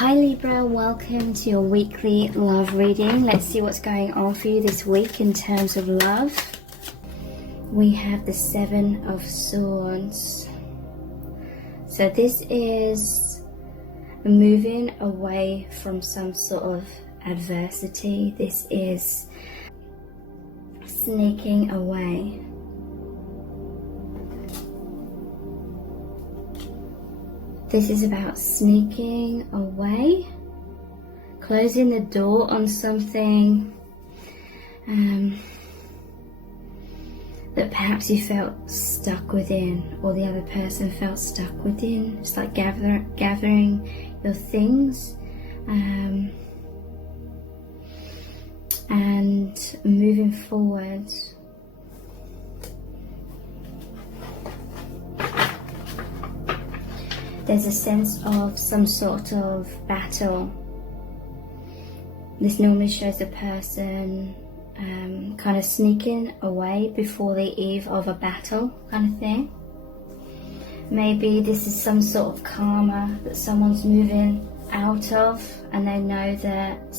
Hi Libra, welcome to your weekly love reading. Let's see what's going on for you this week in terms of love. We have the Seven of Swords. So this is moving away from some sort of adversity. This is sneaking away. This is about sneaking away, closing the door on something that perhaps you felt stuck within, or the other person felt stuck within. It's like gathering your things and moving forward. There's a sense of some sort of battle. This normally shows a person kind of sneaking away before the eve of a battle kind of thing. Maybe this is some sort of karma that someone's moving out of, and they know that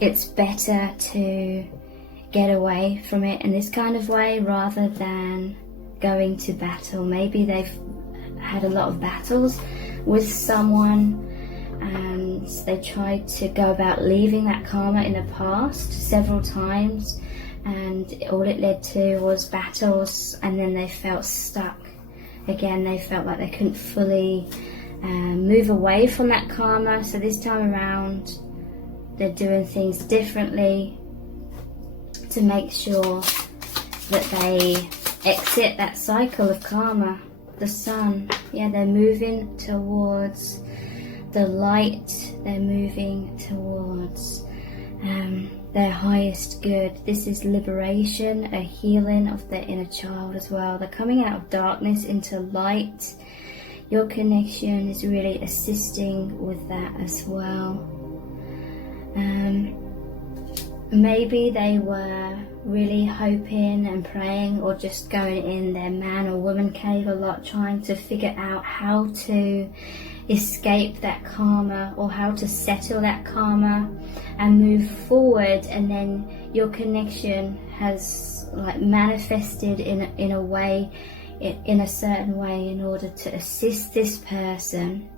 it's better to get away from it in this kind of way rather than going to battle. Maybe they've had a lot of battles with someone and they tried to go about leaving that karma in the past several times, and all it led to was battles, and then they felt stuck again. They felt like they couldn't fully move away from that karma. So this time around they're doing things differently to make sure that they exit that cycle of karma. The sun, yeah, they're moving towards the light. They're moving towards their highest good. This is liberation, a healing of their inner child as well. They're coming out of darkness into light. Your connection is really assisting with that as well. Maybe they were really hoping and praying, or just going in their man or woman cave a lot, trying to figure out how to escape that karma or how to settle that karma and move forward. And then your connection has like manifested in a way, in a certain way, in order to assist this person.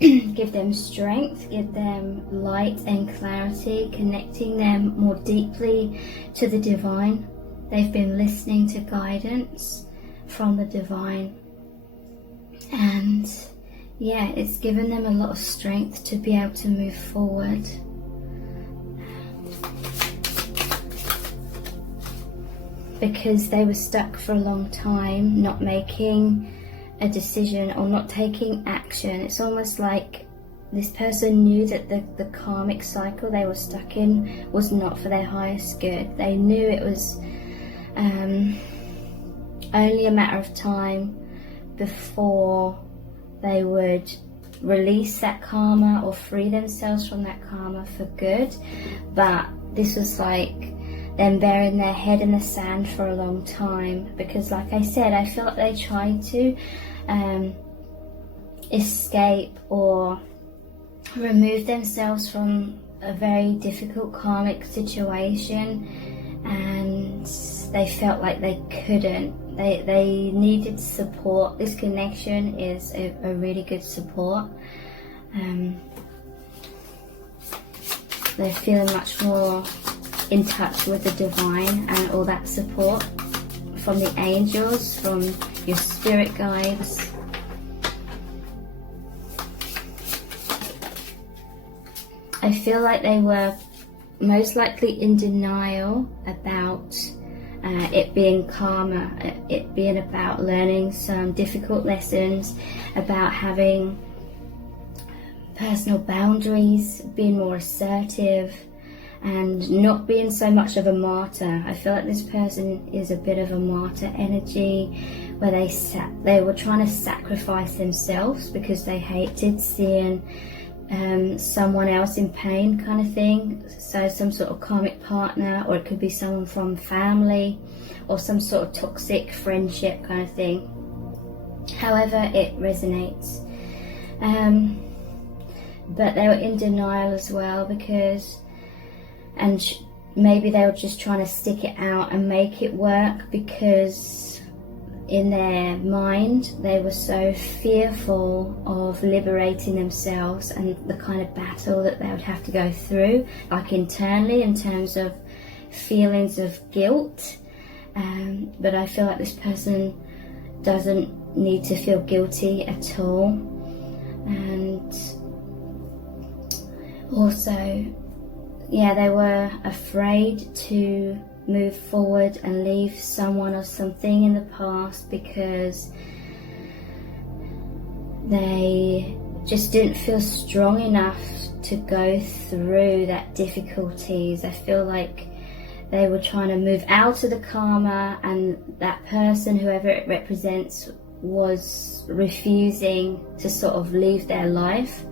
Give them strength, give them light and clarity, connecting them more deeply to the divine. They've been listening to guidance from the divine, and yeah, it's given them a lot of strength to be able to move forward. Because they were stuck for a long time, not making a decision or not taking action. It's almost like this person knew that the karmic cycle they were stuck in was not for their highest good. They knew it was only a matter of time before they would release that karma or free themselves from that karma for good. But this was like them burying their head in the sand for a long time, because like I said, I feel like they tried to escape or remove themselves from a very difficult karmic situation, and they felt like they couldn't. They needed support. This connection is a really good support. They're feeling much more in touch with the divine and all that support from the angels, from your spirit guides. I feel like they were most likely in denial about it being karma, it being about learning some difficult lessons, about having personal boundaries, being more assertive, and not being so much of a martyr. I feel like this person is a bit of a martyr energy, where they were trying to sacrifice themselves because they hated seeing someone else in pain kind of thing. So some sort of karmic partner, or it could be someone from family, or some sort of toxic friendship kind of thing. However it resonates. But they were in denial as well, because, maybe they were just trying to stick it out and make it work, because in their mind they were so fearful of liberating themselves and the kind of battle that they would have to go through, like internally, in terms of feelings of guilt. But I feel like this person doesn't need to feel guilty at all. And also, yeah, they were afraid to move forward and leave someone or something in the past, because they just didn't feel strong enough to go through that difficulties. I feel like they were trying to move out of the karma, and that person, whoever it represents, was refusing to sort of leave their life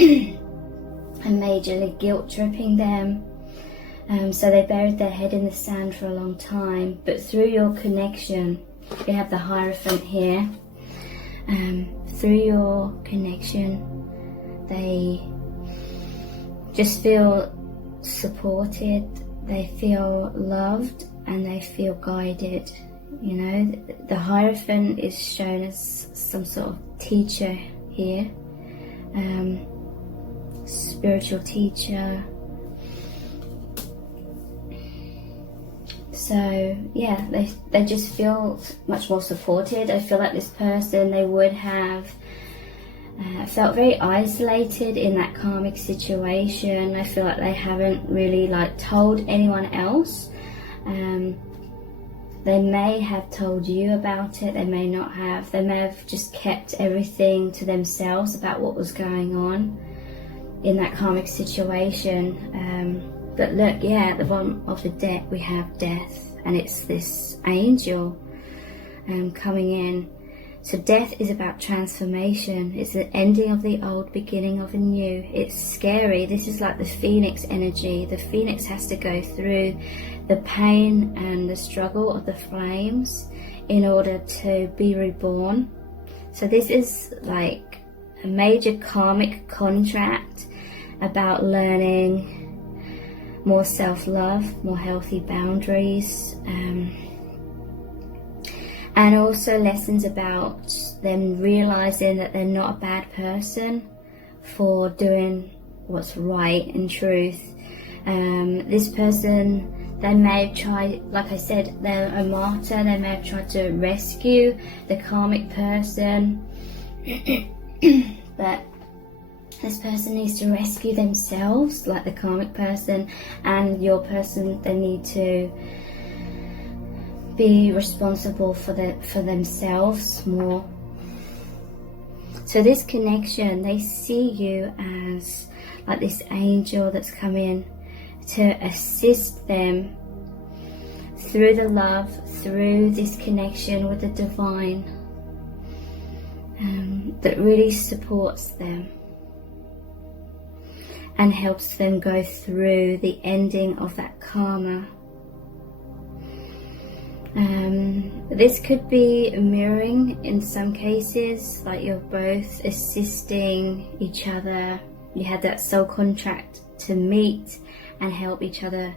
and majorly guilt tripping them. So they buried their head in the sand for a long time. But through your connection, you have the Hierophant here. Through your connection, they just feel supported, they feel loved, and they feel guided. You know, the Hierophant is shown as some sort of teacher here, spiritual teacher. So yeah, they just feel much more supported. I feel like this person, they would have felt very isolated in that karmic situation. I feel like they haven't really told anyone else. They may have told you about it, they may not have. They may have just kept everything to themselves about what was going on in that karmic situation. But look, yeah, at the bottom of the deck we have death, and it's this angel coming in. So death is about transformation. It's the ending of the old, beginning of a new. It's scary. This is like the phoenix energy. The phoenix has to go through the pain and the struggle of the flames in order to be reborn. So this is like a major karmic contract about learning more self-love, more healthy boundaries, and also lessons about them realizing that they're not a bad person for doing what's right and truth. This person, they may have tried, like I said, they're a martyr, they may have tried to rescue the karmic person, but this person needs to rescue themselves, like the karmic person, and your person, they need to be responsible for themselves more. So this connection, they see you as like this angel that's come in to assist them through the love, through this connection with the divine, that really supports them and helps them go through the ending of that karma. This could be mirroring in some cases, like you're both assisting each other. You had that soul contract to meet and help each other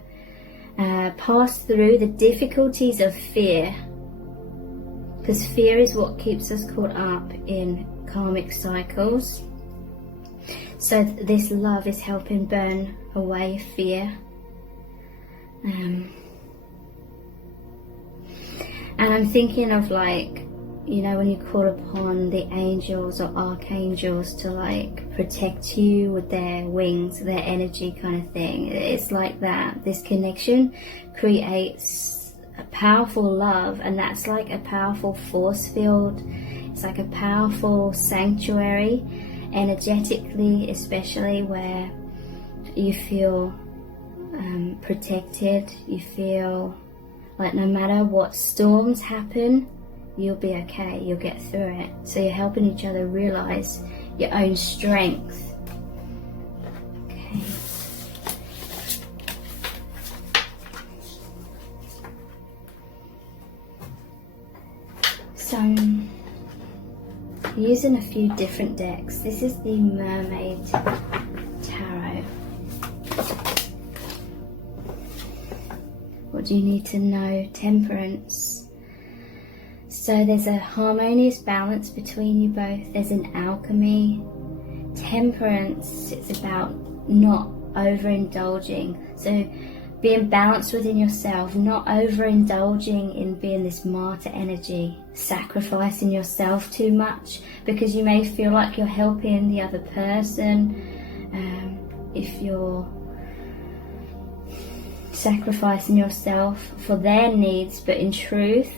pass through the difficulties of fear, because fear is what keeps us caught up in karmic cycles. So this love is helping burn away fear. And I'm thinking of, like, you know, when you call upon the angels or archangels to like protect you with their wings, their energy kind of thing. It's like that. This connection creates a powerful love, and that's like a powerful force field. It's like a powerful sanctuary, energetically especially, where you feel protected. You feel like no matter what storms happen, you'll be okay, you'll get through it. So you're helping each other realize your own strength. Okay. using a few different decks. This is the Mermaid Tarot. What do you need to know? Temperance. So there's a harmonious balance between you both. There's an alchemy. Temperance, it's about not overindulging. So being balanced within yourself, not overindulging in being this martyr energy, sacrificing yourself too much, because you may feel like you're helping the other person if you're sacrificing yourself for their needs, but in truth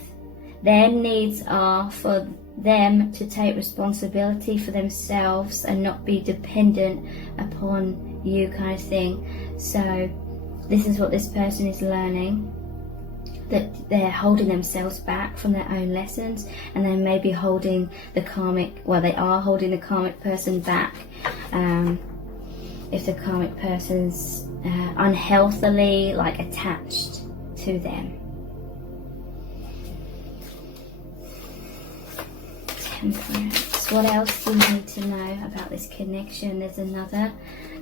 their needs are for them to take responsibility for themselves and not be dependent upon you, kind of thing. So this is what this person is learning, that they're holding themselves back from their own lessons, and they may be holding the karmic, well, they are holding the karmic person back. If the karmic person's unhealthily like attached to them. Temperance. What else do you need to know about this connection? There's another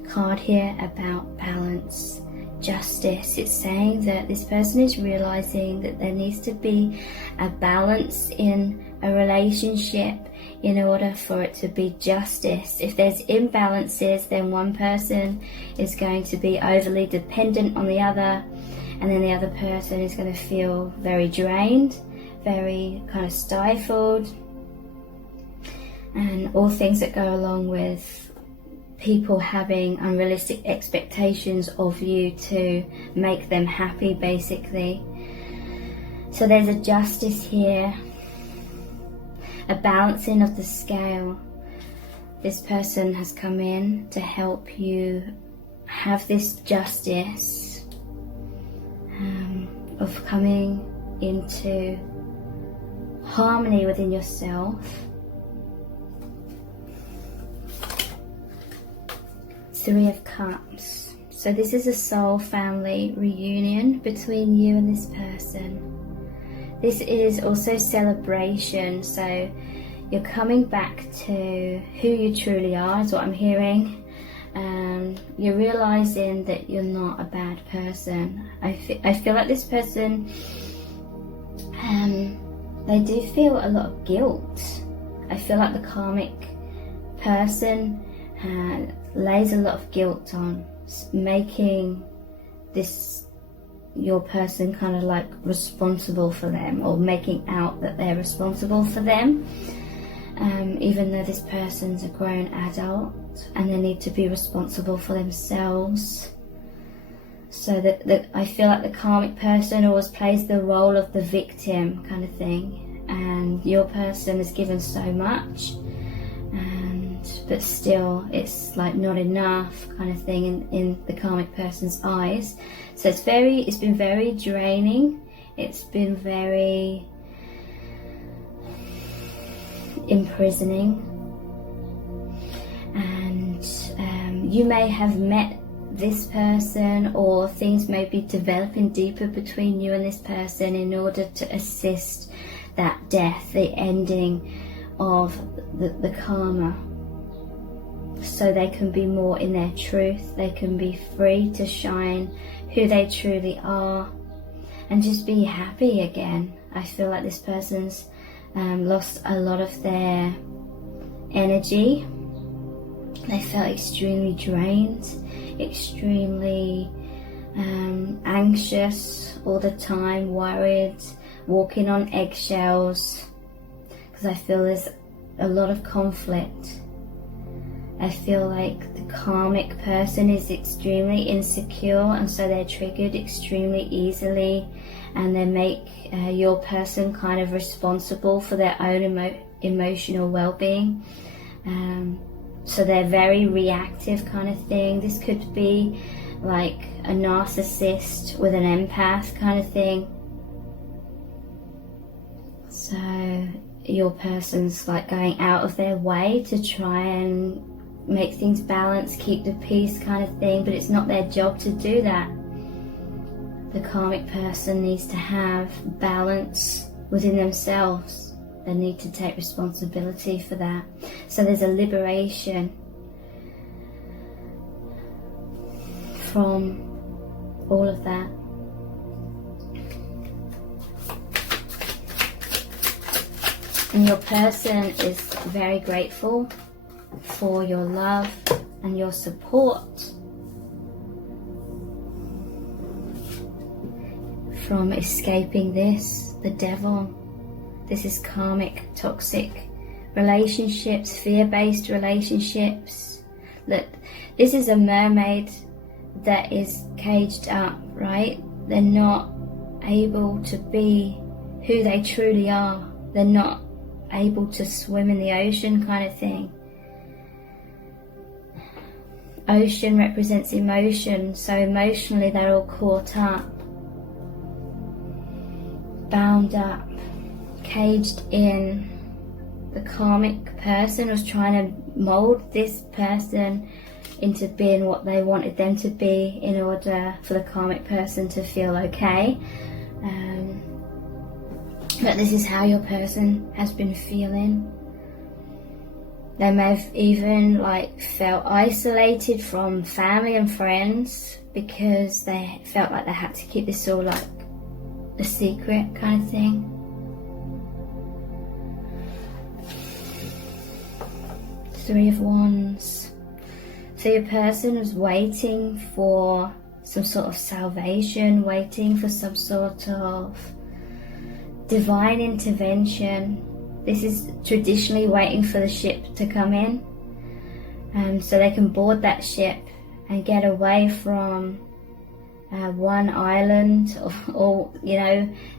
card here about balance. Justice. It's saying that this person is realizing that there needs to be a balance in a relationship in order for it to be justice. If there's imbalances, then one person is going to be overly dependent on the other, and then the other person is going to feel very drained, very kind of stifled, and all things that go along with people having unrealistic expectations of you to make them happy, basically. So there's a justice here, a balancing of the scale. This person has come in to help you have this justice of coming into harmony within yourself. Three of Cups. So this is a soul family reunion between you and this person. This is also celebration. So you're coming back to who you truly are, is what I'm hearing. You're realizing that you're not a bad person. I feel like this person, they do feel a lot of guilt. I feel like the karmic person lays a lot of guilt on making this your person kind of like responsible for them, or making out that they're responsible for them, even though this person's a grown adult and they need to be responsible for themselves. So that I feel like the karmic person always plays the role of the victim kind of thing, and your person is given so much, but still it's like not enough kind of thing in the karmic person's eyes. So it's been very draining. It's been very imprisoning, and you may have met this person, or things may be developing deeper between you and this person in order to assist that death, the ending of the karma, so they can be more in their truth, they can be free to shine who they truly are and just be happy again. I feel like this person's lost a lot of their energy. They felt extremely drained, extremely anxious all the time, worried, walking on eggshells, because I feel there's a lot of conflict. I feel like the karmic person is extremely insecure, and so they're triggered extremely easily, and they make your person kind of responsible for their own emotional well-being. So they're very reactive kind of thing. This could be like a narcissist with an empath kind of thing. So your person's like going out of their way to try and make things balanced, keep the peace kind of thing, but it's not their job to do that. The karmic person needs to have balance within themselves. They need to take responsibility for that. So there's a liberation from all of that. And your person is very grateful for your love and your support from escaping this, the devil. This is karmic, toxic relationships, fear-based relationships. Look, this is a mermaid that is caged up, right? They're not able to be who they truly are. They're not able to swim in the ocean, kind of thing. Ocean represents emotion, so emotionally they're all caught up, bound up, caged in. The karmic person was trying to mold this person into being what they wanted them to be in order for the karmic person to feel okay. But this is how your person has been feeling. They may have even felt isolated from family and friends because they felt like they had to keep this all a secret kind of thing. Three of Wands. So your person was waiting for some sort of salvation, waiting for some sort of divine intervention. This is traditionally waiting for the ship to come in, so they can board that ship and get away from one island or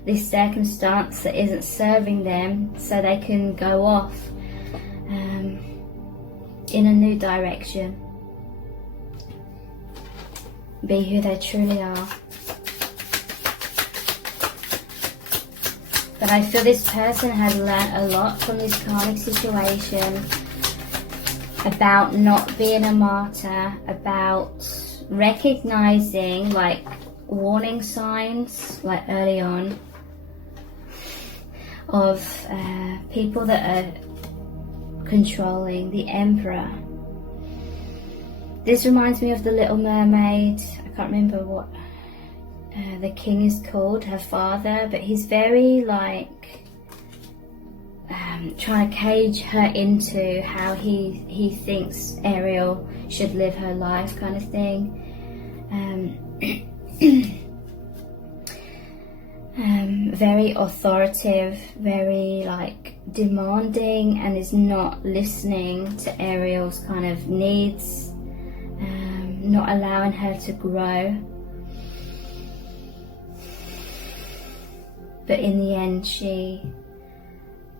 this circumstance that isn't serving them, so they can go off in a new direction, be who they truly are. But I feel this person has learnt a lot from this karmic situation about not being a martyr, about recognizing warning signs early on of people that are controlling. The Emperor. This reminds me of the Little Mermaid. I can't remember what the king is called, her father, but he's very trying to cage her into how he thinks Ariel should live her life, kind of thing. Very authoritative, very demanding, and is not listening to Ariel's kind of needs, not allowing her to grow. But in the end, she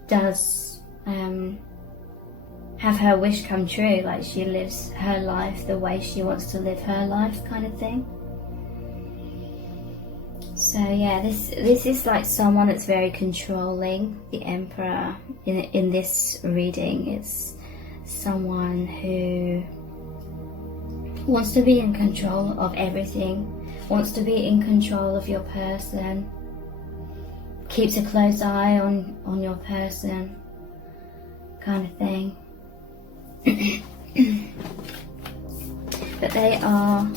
does have her wish come true. She lives her life the way she wants to live her life, kind of thing. So yeah, this is someone that's very controlling. The Emperor in this reading, it's someone who wants to be in control of everything, wants to be in control of your person, keeps a close eye on your person, kind of thing. But they are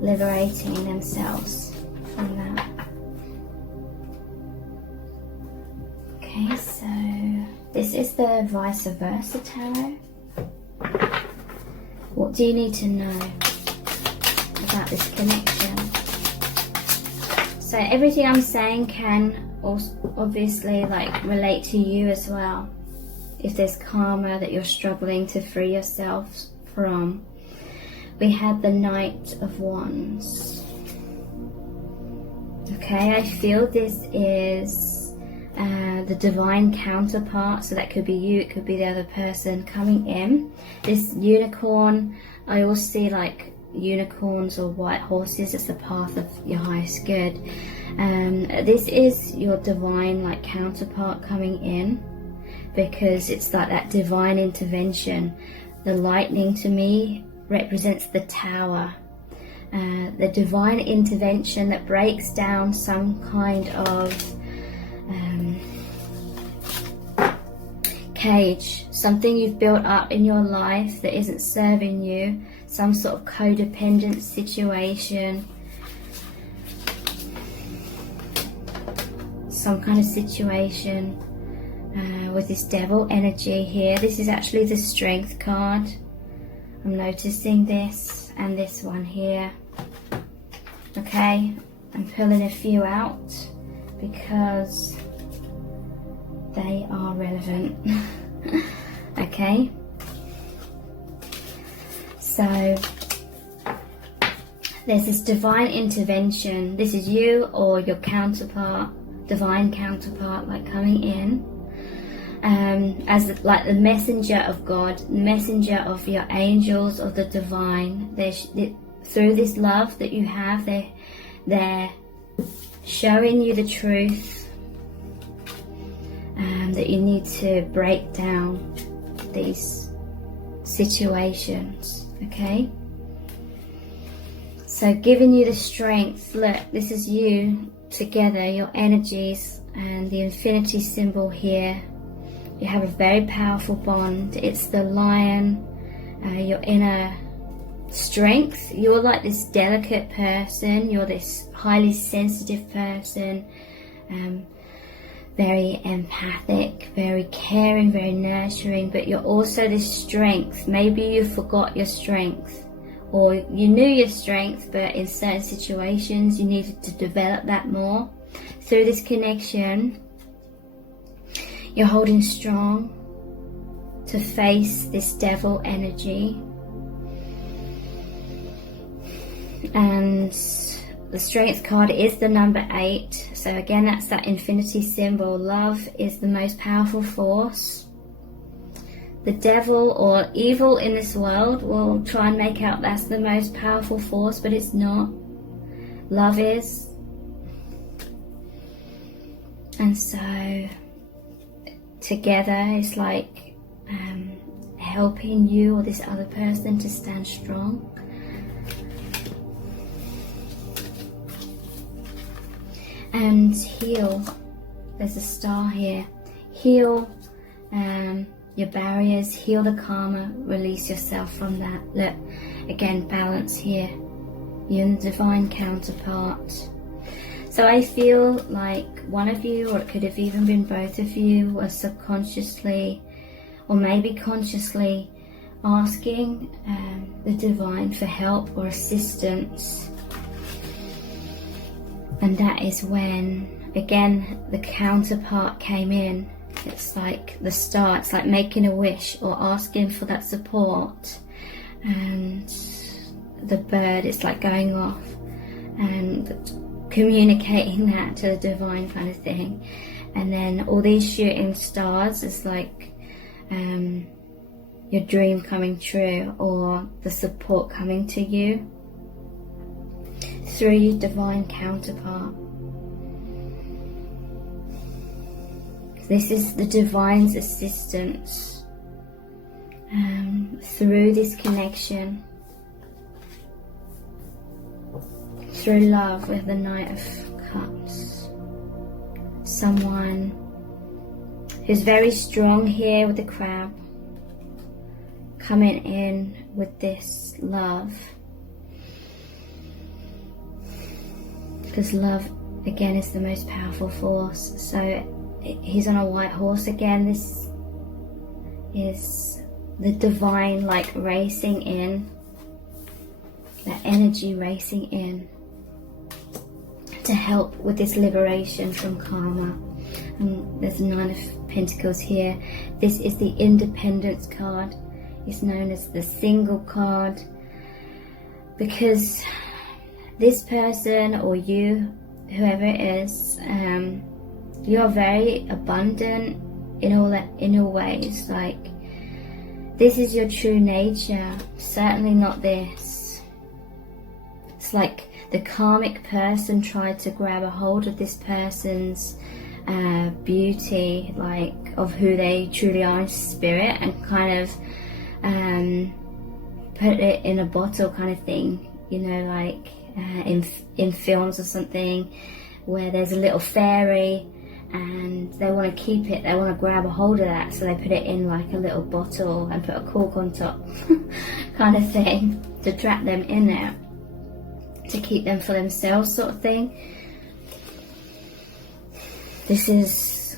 liberating themselves from that. Okay, so this is the vice versa tarot. What do you need to know about this connection? So everything I'm saying can also obviously relate to you as well. If there's karma that you're struggling to free yourself from. We have the Knight of Wands. Okay, I feel this is the divine counterpart, so that could be you, it could be the other person coming in. This unicorn, I always see unicorns or white horses. It's the path of your highest good. This is your divine counterpart coming in, because it's that divine intervention. The lightning to me represents the tower, the divine intervention that breaks down some kind of cage, something you've built up in your life that isn't serving you, some sort of codependent situation, some kind of situation with this devil energy here. This is actually the Strength card. I'm noticing this, and this one here. Okay, I'm pulling a few out because they are relevant. Okay, so there's this divine intervention. This is you or your counterpart, divine counterpart, like coming in as like the messenger of God, messenger of your angels, of the divine. Through this love that you have, they're showing you the truth that you need to break down these situations. Okay, so giving you the strength. Look, this is you together, your energies, and the infinity symbol here. You have a very powerful bond. It's the lion, your inner strength. You're like this delicate person, you're this highly sensitive person, very empathic, very caring, very nurturing, but you're also this strength. Maybe you forgot your strength, or you knew your strength, but in certain situations you needed to develop that more. Through this connection, you're holding strong to face this devil energy. And the Strength card is the number 8. So again, that's that infinity symbol. Love is the most powerful force. The devil or evil in this world will try and make out that's the most powerful force, but it's not. Love is. And so together it's like helping you or this other person to stand strong. And heal. There's a star here. Heal your barriers, heal the karma, release yourself from that. Look, again, balance here. You and the divine counterpart. So I feel like one of you, or it could have even been both of you, were subconsciously or maybe consciously asking the divine for help or assistance. And that is when, again, the counterpart came in. It's like the star, it's like making a wish or asking for that support. And the bird, it's like going off and communicating that to the divine kind of thing. And then all these shooting stars is like your dream coming true, or the support coming to you through your divine counterpart. This is the divine's assistance through this connection, through love with the Knight of Cups. Someone who's very strong here with the crab, coming in with this love. Because love, again, is the most powerful force. So he's on a white horse again. This is the divine, like, racing in, that energy racing in to help with this liberation from karma. And there's a 9 of Pentacles here. This is the Independence card. It's known as the Single card, because this person, or you, whoever it is, you're very abundant in all ways. Like, this is your true nature. Certainly not this. It's like the karmic person tried to grab a hold of this person's beauty, like of who they truly are in spirit, and kind of put it in a bottle kind of thing, you know, like in films or something, where there's a little fairy and they want to keep it, they want to grab a hold of that, so they put it in like a little bottle and put a cork on top kind of thing to trap them in there, to keep them for themselves sort of thing. This is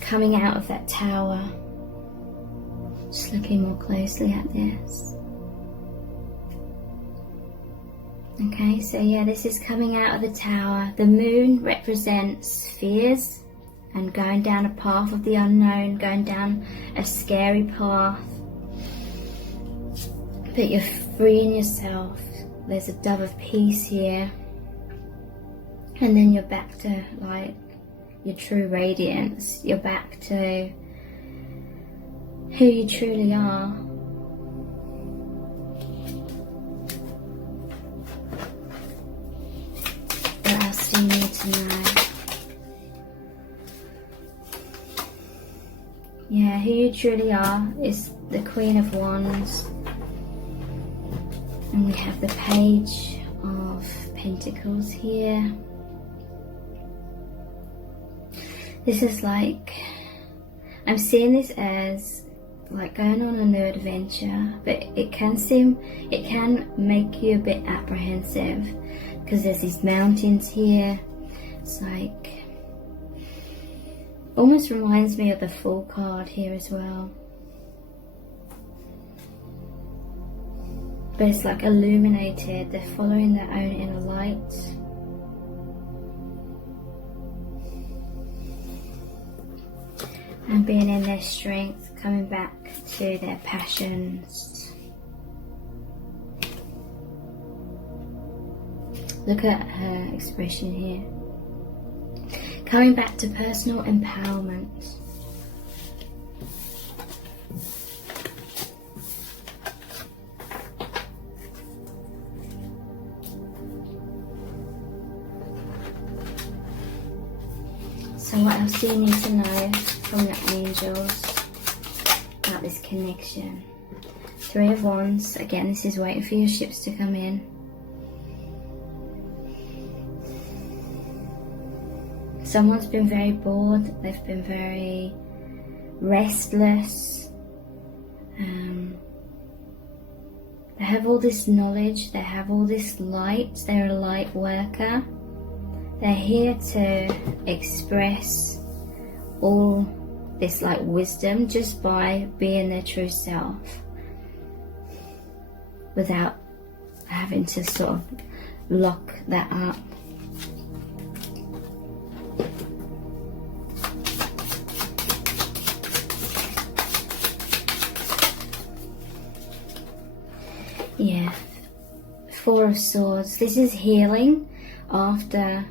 coming out of that tower. Just looking more closely at this. Okay, so yeah, this is coming out of the tower. The moon represents fears and going down a path of the unknown, going down a scary path. But you're freeing yourself. There's a dove of peace here. And then you're back to like your true radiance. You're back to who you truly are. What else do you need to know? Yeah, who you truly are is the Queen of Wands. And we have the Page of Pentacles here. This is like, I'm seeing this as like going on a new adventure, but it can make you a bit apprehensive because there's these mountains here. It's like, almost reminds me of the Fool card here as well. But it's like illuminated, they're following their own inner light. And being in their strength, coming back to their passions. Look at her expression here. Coming back to personal empowerment. So what else do you need to know from the angels about this connection? Three of Wands. Again, this is waiting for your ships to come in. Someone's been very bored. They've been very restless. They have all this knowledge. They have all this light. They're a light worker. They're here to express all this like wisdom just by being their true self, without having to sort of lock that up. Yeah, Four of Swords. This is healing after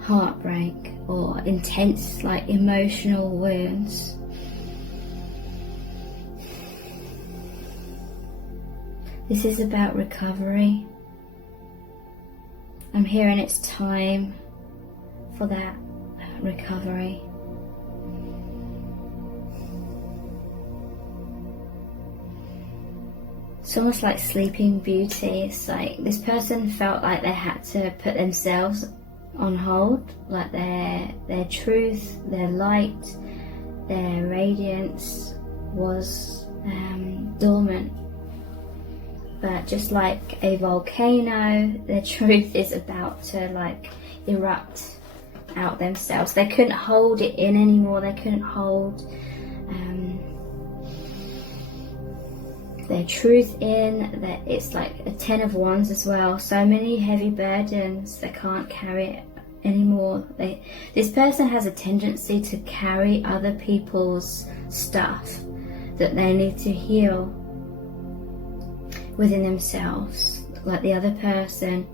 heartbreak or intense like emotional wounds. This is about recovery. I'm hearing it's time for that recovery. It's almost like Sleeping Beauty. It's like this person felt like they had to put themselves on hold, like their truth, their light, their radiance was dormant. But just like a volcano, their truth is about to like erupt out themselves. They couldn't hold it in anymore. They couldn't hold their truth in. That it's like a 10 of Wands as well. So many heavy burdens, they can't carry it anymore. This person has a tendency to carry other people's stuff that they need to heal within themselves, like the other person.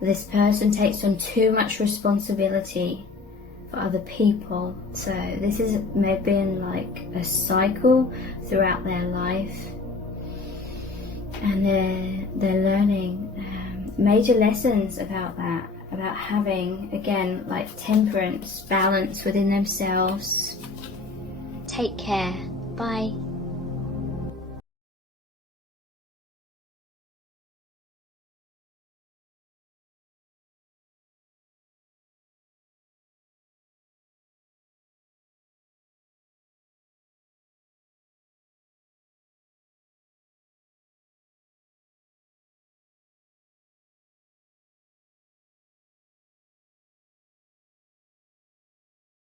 This person takes on too much responsibility for other people. So this is maybe in like a cycle throughout their life, and they're learning major lessons about that, about having, again, like temperance, balance within themselves. Take care. Bye.